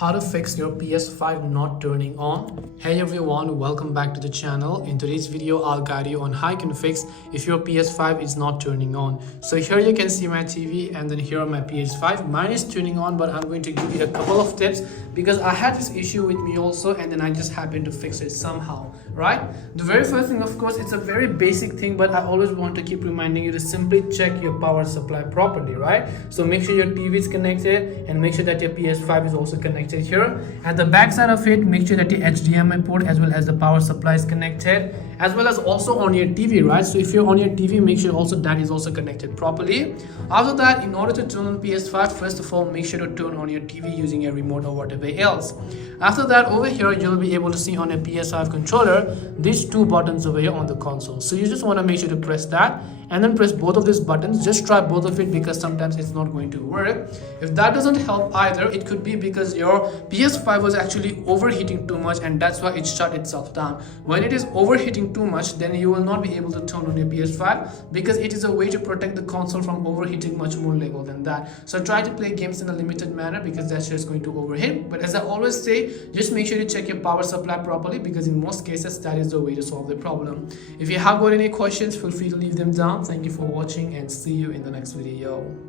How to fix your PS5 not turning on. Hey everyone, welcome back to the channel. In today's video I'll guide you on how you can fix if your PS5 is not turning on. So here you can see my TV and then here my PS5. Mine is turning on, but I'm going to give you a couple of tips because I had this issue with me also and then I just happened to fix it somehow, right? The very first thing, of course, it's a very basic thing, but I always want to keep reminding you to simply check your power supply properly, right? So make sure your TV is connected and make sure that your PS5 is also connected here. At the back side of it, make sure that your HDMI port as well as the power supply is connected, as well as also on your TV, right? So if you're on your TV, make sure also that is also connected properly. After that, in order to turn on PS5, first of all, make sure to turn on your TV using a remote or whatever else. After that, over here you'll be able to see on a PS5 controller these two buttons over here on the console. So you just want to make sure to press that and then press both of these buttons. Just try both of it because sometimes it's not going to work. If that doesn't help either, it could be because your PS5 was actually overheating too much and that's why it shut itself down. When it is overheating too much, then you will not be able to turn on your PS5 because it is a way to protect the console from overheating much more level than that. So try to play games in a limited manner because that's just going to overheat. But as I always say, just make sure to check your power supply properly because in most cases that is the way to solve the problem. If you have got any questions, feel free to leave them down. Thank you for watching and see you in the next video.